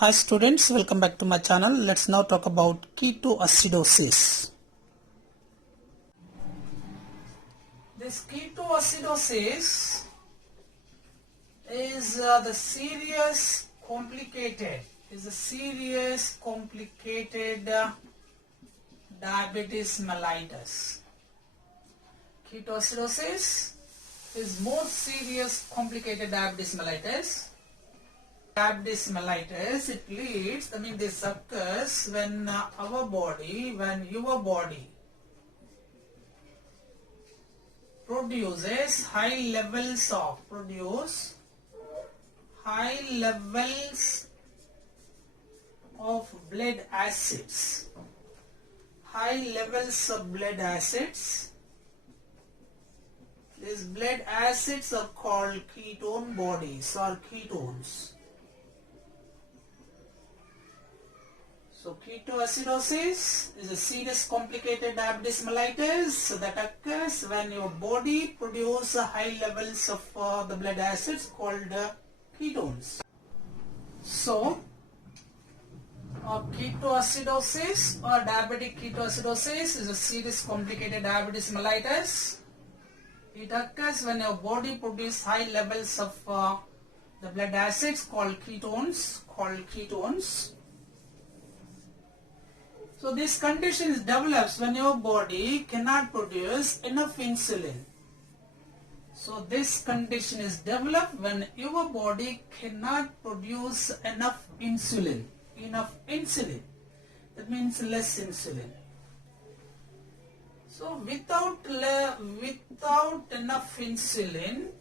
Hi students, welcome back to my channel. Let's now talk about ketoacidosis. This ketoacidosis is the serious complicated diabetes mellitus. Ketoacidosis is most serious complicated diabetes mellitus. Diabetes mellitus, it leads, this occurs when your body produces high levels of blood acids. These blood acids are called ketone bodies or ketones. So ketoacidosis is a serious complicated diabetes mellitus that occurs when your body produces high levels of the blood acids called ketones. So ketoacidosis or diabetic ketoacidosis is a serious complicated diabetes mellitus. It occurs when your body produces high levels of the blood acids called ketones. So this condition develops when your body cannot produce enough insulin. So this condition is developed when your body cannot produce enough insulin. That means less insulin. So without enough insulin,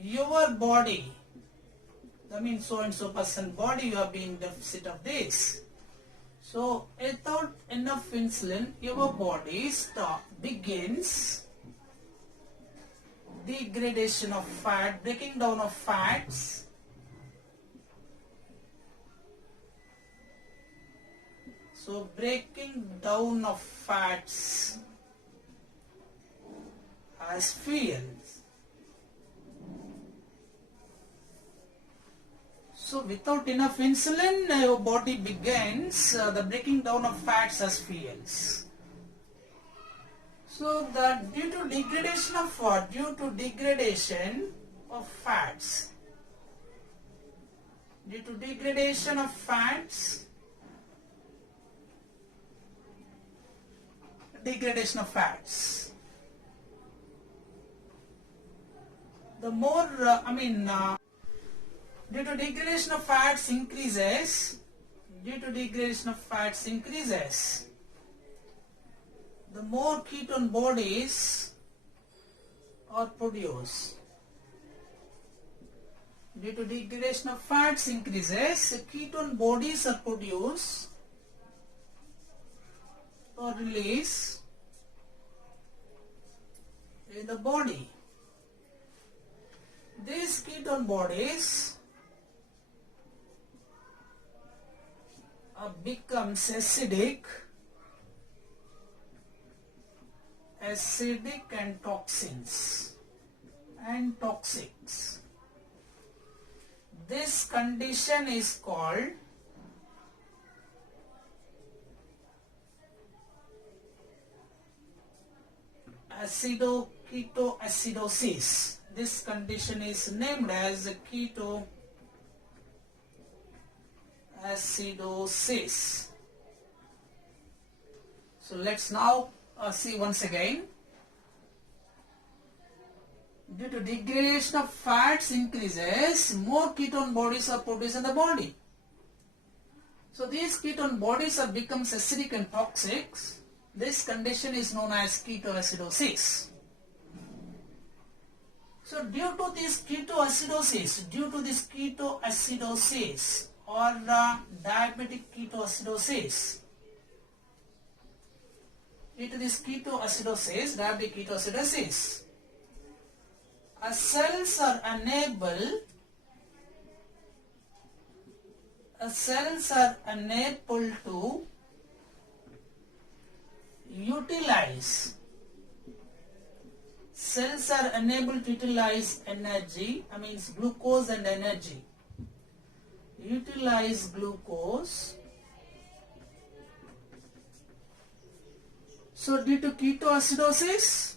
your body, that means so and so person body, you are being deficit of this. So without enough insulin, your body begins degradation of fat, breaking down of fats. So breaking down of fats as fuels. So without enough insulin, your body begins the breaking down of fats as fuels. So that due to degradation of what? Due to degradation of fats. The more, due to degradation of fats increases, the more ketone bodies are produced. Due to degradation of fats increases, ketone bodies are produced or released in the body. These ketone bodies becomes acidic and toxics. This condition is called ketoacidosis. This condition is named as ketoacidosis. So let's now see once again. Due to degradation of fats increases, more ketone bodies are produced in the body. So these ketone bodies becomes acidic and toxic. This condition is known as ketoacidosis. So due to this ketoacidosis or diabetic ketoacidosis, diabetic ketoacidosis, cells are unable to utilize cells are unable to utilize energy, I mean glucose and energy. Utilize glucose. So due to ketoacidosis,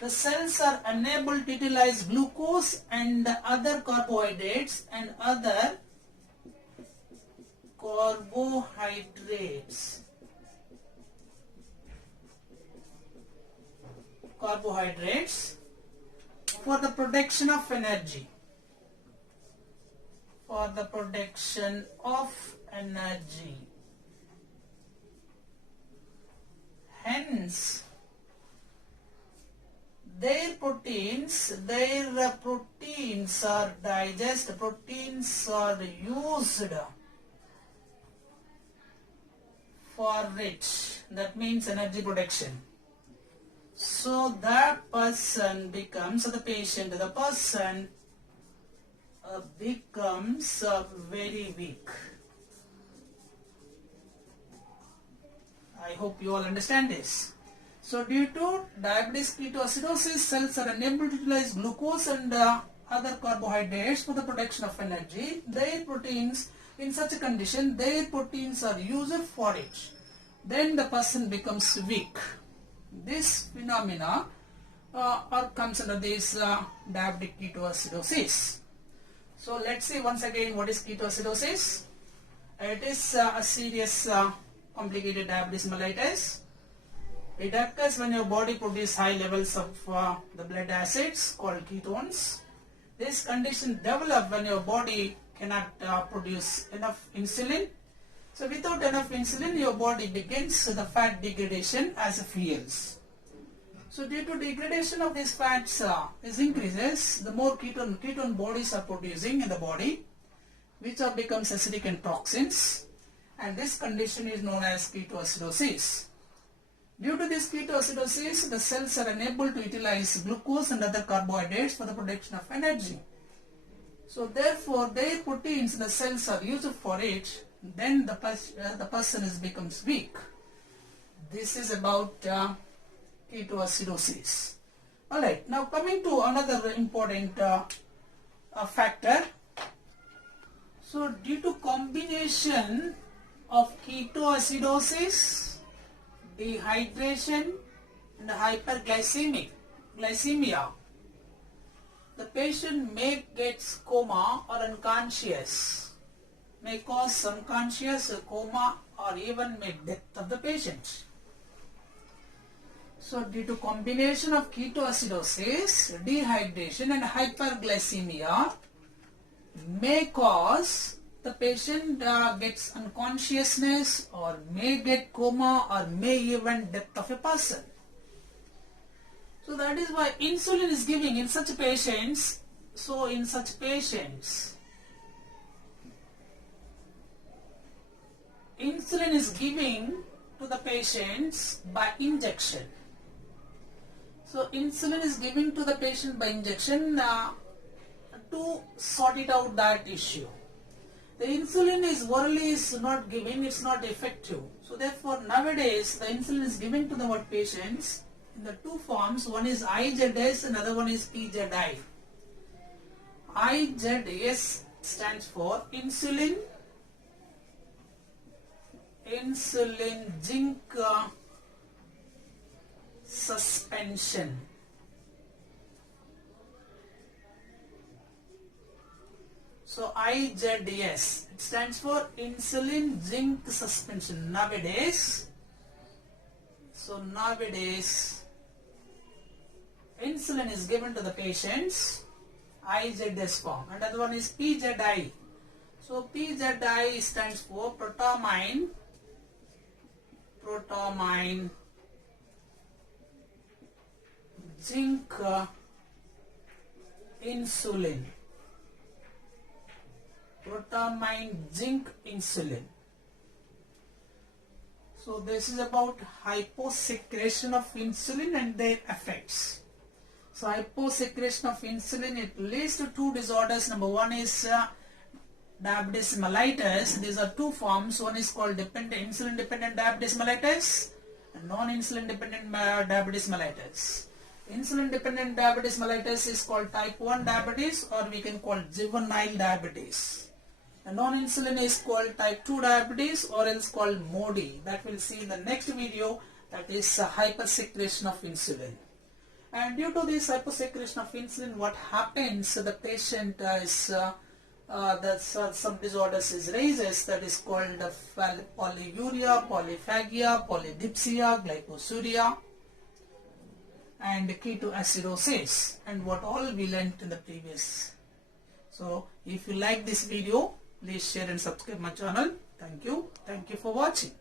the cells are unable to utilize glucose and other carbohydrates for the production of energy. Hence, their proteins are used for it. That means energy production. So the person becomes very weak. I hope you all understand this. So due to diabetes ketoacidosis, cells are unable to utilize glucose and other carbohydrates for the production of energy. Their proteins, in such a condition, their proteins are used for it. Then the person becomes weak. This phenomena comes under this diabetic ketoacidosis. So let's see once again what is ketoacidosis. It is a serious complicated diabetes mellitus. It occurs when your body produces high levels of the blood acids called ketones. This condition develops when your body cannot produce enough insulin. So without enough insulin, your body begins the fat degradation as fuels. So due to degradation of these fats increases, the more ketone bodies are producing in the body, which becomes acidic and toxins, and this condition is known as ketoacidosis. Due to this ketoacidosis, the cells are unable to utilize glucose and other carbohydrates for the production of energy. So therefore, their proteins in the cells are used for it. Then the person becomes weak. This is about ketoacidosis. Alright, now coming to another important factor. So due to combination of ketoacidosis, dehydration and hyperglycemia, the patient may get coma or unconscious, may cause unconscious, coma, or even may death of the patient. So due to combination of ketoacidosis, dehydration and hyperglycemia may cause the patient gets unconsciousness or may get coma or may even death of a person. So that is why insulin is giving in such patients. So in such patients, insulin is giving to the patients by injection. So insulin is given to the patient by injection to sort it out that issue. The insulin is orally is not giving, it's not effective. So therefore nowadays the insulin is given to the patients in the two forms. One is IZS, another one is PZI. IZS stands for insulin zinc suspension. So IZS, it stands for insulin zinc suspension. Nowadays, insulin is given to the patients, IZS form. Another one is PZI. So PZI stands for protamine zinc insulin. Protamine zinc insulin. So this is about hyposecretion of insulin and their effects. So hyposecretion of insulin, it leads to two disorders. Number one is diabetes mellitus. These are two forms. One is called insulin dependent diabetes mellitus and non-insulin dependent diabetes mellitus. Insulin dependent diabetes mellitus is called type 1 diabetes, or we can call juvenile diabetes. And non-insulin is called type 2 diabetes, or else called MODY. That we'll see in the next video, that is hypersecretion of insulin. And due to this hyposecretion of insulin, what happens, the patient is some disorders is raises, that is called polyuria, polyphagia, polydipsia, glycosuria, and ketoacidosis, and what all we learnt in the previous. So if you like this video, please share and subscribe my channel. Thank you for watching.